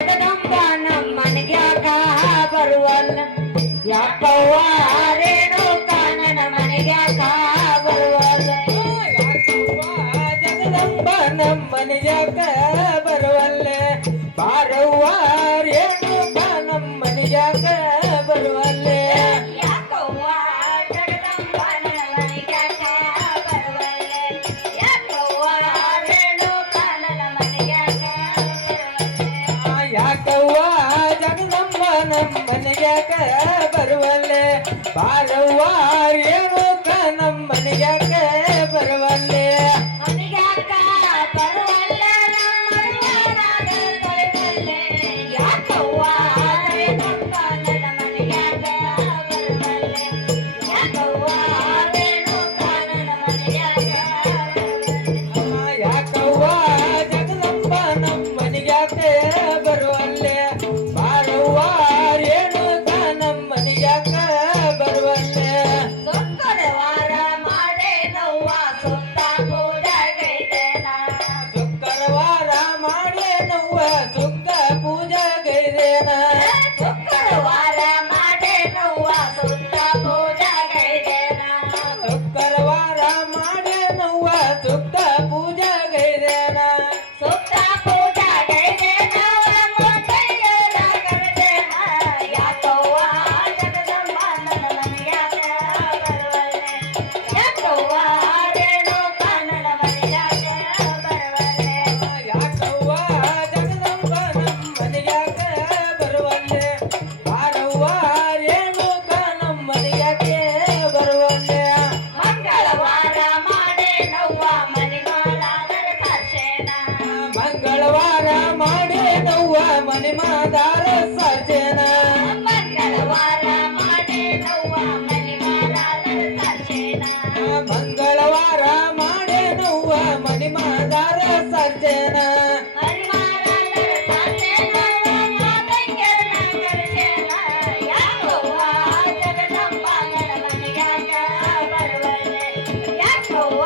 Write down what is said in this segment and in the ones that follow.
ಜಗದಂಬಾ ನಮ್ಮನೆಗ್ಯಾಕ ಬರುವಲ್ಲ ಯಾಕವ್ವ ರೇಣುಕಾ ನನ್ನ ಮನೆಗ್ಯಾಕ ಬರುವಲ್ಲ ಯಾಕವ್ವ ಜಗದಂಬ ನಮ್ಮನೆಗ್ಯಾಕ ಬರುವಲ್ಲ ಬಾರವ್ವ ರೇಣುಕಾ ನಮ್ಮನೆಗ್ಯಾಕ ಬರುವಲ್ಲ ಯಾಕವ್ವ ಜಗದಂಬಾ ನನ್ನ ಮನೆಗ್ಯಾಕ ಬರುವಲ್ಲ ಯಾಕವ್ವ ರೇಣುಕಾ ನನ್ನ ಮನೆಗ್ಯಾಕ ಯಾಕವ್ವ ಜಗದಂಬ ನಮ್ಮನೆಗ್ಯಾಕ ಬರುವಲ್ಲೆ ಬಾರವ್ವ ರೇಣುಕಾ ನಮ್ಮನೆಗ್ಯಾಕ ಬರುವಲ್ಲೆ ಮನೆಗ್ಯಾಕ ಬರುವಲ್ಲ ಮರುವಾರಾದ ತೊಳೆವಲ್ಲೆ ಯಾಕವ್ವ ಜಗದಂಬಾ ನನ್ನ ಮನೆಗ್ಯಾಕ ಬರುವಲ್ಲೆ ಯಾಕವ್ವ ರೇಣುಕಾ ನನ್ನ ಮನೆಗ್ಯಾಕ ಬರುವಲ್ಲೆ ಯಾಕವ್ವ ಜಗದಂಬ ನಮ್ಮನೆಗ್ಯಾಕ ಬರುವಲ್ಲೆ ಬಾರವ್ವ ರೇಣುಕಾ ನಮ್ಮನೆಗ್ಯಾಕ ಬರುವಲ್ಲೆ ಶುಕ್ರವಾರ ಮಾಡೇನವ್ವ ಸುತ್ತ ಪೂಜೆಗೈದೇನ ಶುಕ್ರವಾರ ಮಾಡೇನವ್ವ ಸುಕ್ಕ ಪೂಜೆಗೈದೇನ ಶುಕ್ರವಾರ ಮಾಡೇನವ್ವ ಸುತ್ತ ಪೂಜೆಗೈದೇನ ಶುಕ್ರವಾರ ಮಾಡೇನವ್ವ ಸುಕ್ಕ ಪೂಜೆಗೈದೇನ ಸುತ್ತ ಪೂಜೆಗೈದೇನ ಮುತ್ತೈದೆಯರ ಕರೆದೇನ ಯಾಕವ್ವ ಜಗದಂಬಾ ನನ್ನ ಮನೆಗ್ಯಾಕ ಬರುವಲ್ಲೆ ಯಾಕವ್ವ ರೇಣುಕಾ ನನ್ನ ಮನೆಗ್ಯಾಕ ಬರುವಲ್ಲೆ ಯಾಕವ್ವ ಜಗದಂಬ ನಮ್ಮನೆಗ್ಯಾಕ ಬರುವಲ್ಲೆ ಬಾರವ್ವ ರೇಣುಕಾ ನಮ್ಮನೆಗ್ಯಾಕ ಬರುವಲ್ಲೆ ಮಂಗಳವಾರ ಮಾಡೇನವ್ವ ಮನೆಮಾಲಾದರ ದರ್ಶನ ಮಂಗಳವಾರ ಮಾಡೇನವ್ವ ಮನಿಮಾದಾರ ಸರ್ಜನ ಮಂಗಳವಾರ ಮಾಡೇನವ್ವ ಮನೆಮಾಲಾದರ ದರ್ಶನ ಮಂಗಳವಾರ ಮಾಡೇನವ್ವ ಮನಿಮಾದಾರ ಸರ್ಜನ ಮನೆಮಾಲಾದರ ದರ್ಶನ ಮಾತಂಗೆಲ್ಲ ಕರೆಸೇನ ಯಾಕವ್ವ ಜಗದಂಬಾ ನನ್ನ ಮನೆಗ್ಯಾಕ ಬರುವಲ್ಲೆ ಯಾಕವ್ವ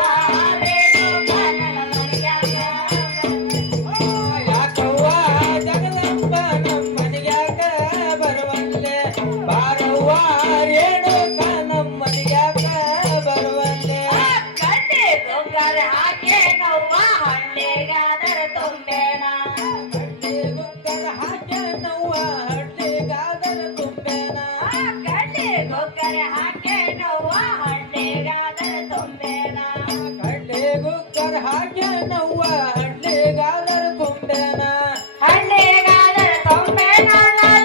ರೇಣುಕಾ ನನ್ನ ಮನೆಗ್ಯಾಕ ಬರುವಲ್ಲೆ ಯಾಕವ್ವ ಜಗದಂಬ ನಮ್ಮನೆಗ್ಯಾಕ ಬರುವಲ್ಲೆ ಬಾರವ್ವ ರೇಣುಕಾ ನಮ್ಮನೆಗ್ಯಾಕ ಬರುವಲ್ಲೆ ಕಡ್ಡಿ ಗೊಬ್ಬರ ಹಾಕೇನವ್ವ ಹಳ್ಳಿಗಾದರ ತುಂಬೇನ ಗುಕ್ಕರ ಹಾಕ್ಯಾನವ್ವ ಹಳ್ಳಿಗಾದರ ತುಂಬೇನ ಕಡ್ಡಿ ಗೊಬ್ಬರ ಹಾಕೇನವ್ವ ಹಳ್ಳಿಗಾದರ ತುಂಬೇನ ಕಡ್ಲೆ ಗುಕ್ಕರ ಹಾಕ್ಯಾನವ್ವ ಹಳ್ಳಿಗಾದರ ತುಂಬೇನ ಹಳ್ಳಿಗಾದರ ತುಂಬೇನ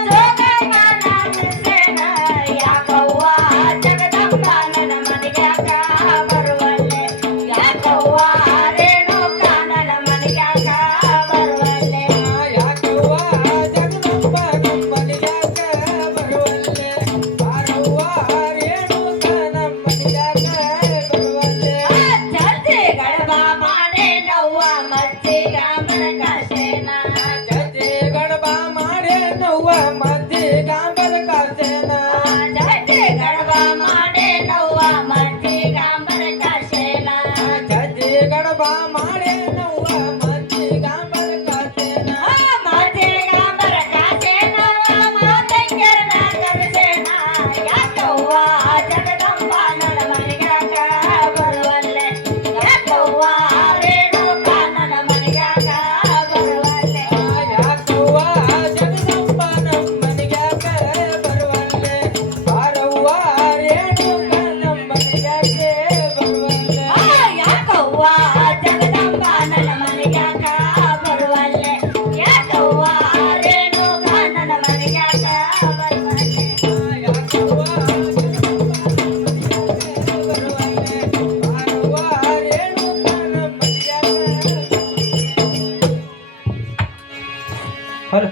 ಜೋಗಮ್ಮನ ಮುಸೇನ ಯಾಕವ್ವ ಜಗದಂಬಾ ನನ್ನ ಮನೆಗ್ಯಾಕ ಬರುವಲ್ಲೆ ಯಾಕವ್ವ ರೇಣುಕಾ ನನ್ನ ಮನೆಗ್ಯಾಕ ಬರುವಲ್ಲೆ ಯಾಕವ್ವ ಜಗದಂಬ ನಮ್ಮನೆಗ್ಯಾಕ ಬರುವಲ್ಲೆ ಬಾರವ್ವ ರೇಣುಕಾ ನಮ್ಮನೆಗ್ಯಾಕ ಬರುವಲ್ಲೆ ಜಲ್ದಿ ಗಡಬ ಮಾಡೇನವ್ವ ಮಜ್ಜಿಗಾಂಬರ ಕಾಸೇನ ಜಜ್ಜಿ ಗಡಬ ಮಾಡೇನವ್ವ ಮಜ್ಜಿಗಾಂಬರ ಕಾಸೇನ ಜಲ್ದಿ ಗಡಬ ಮಾಡೇನವ್ವ ಮಜ್ಜಿಗಾಂಬರ ಕಾಸೇನ ಜಜ್ಜಿ ಗಡಬ ಮಾಡೇನವ್ವ ಮಜ್ಜಿಗಾಂಬರ ಕಾಸೇನ ಮಜ್ಜಿಗಾಂಬರ ಕಾಸೇನವ್ವ ಮಾತಂಗೆಲ್ಲ ಕರೆಸೇನ ಯಾಕವ್ವ ಜಗದಂಬಾ ನನ್ನ ಮನೆಗ್ಯಾಕ ಬರುವಲ್ಲೆ ಯಾಕವ್ವ ರೇಣುಕಾ ನನ್ನ ಮನೆಗ್ಯಾಕ ಬರುವಲ್ಲೆ ಯಾಕವ್ವ ಜಗದಂಬ ನಮ್ಮನೆಗ್ಯಾಕ ಬರುವಲ್ಲೆ ಬಾರವ್ವ ರೇಣುಕಾ ನಮ್ಮನೆಗ್ಯಾಕ ಬರುವಲ್ಲೆ ಯಾಕವ್ವ ಜಗದಂಬಾ ನನ್ನ ಮನೆಗ್ಯಾಕ ಬರುವಲ್ಲೆ ಯಾಕವ್ವ ರೇಣುಕಾ ನನ್ನ ಮನೆಗ್ಯಾಕ ಬರುವಲ್ಲೆ ಯಾಕವ್ವ ಬರುವಲ್ಲೆ ಬಾರವ್ವ ರೇಣುಕಾ ನಮ್ಮನೆಗ್ಯಾಕ ಹಲೋ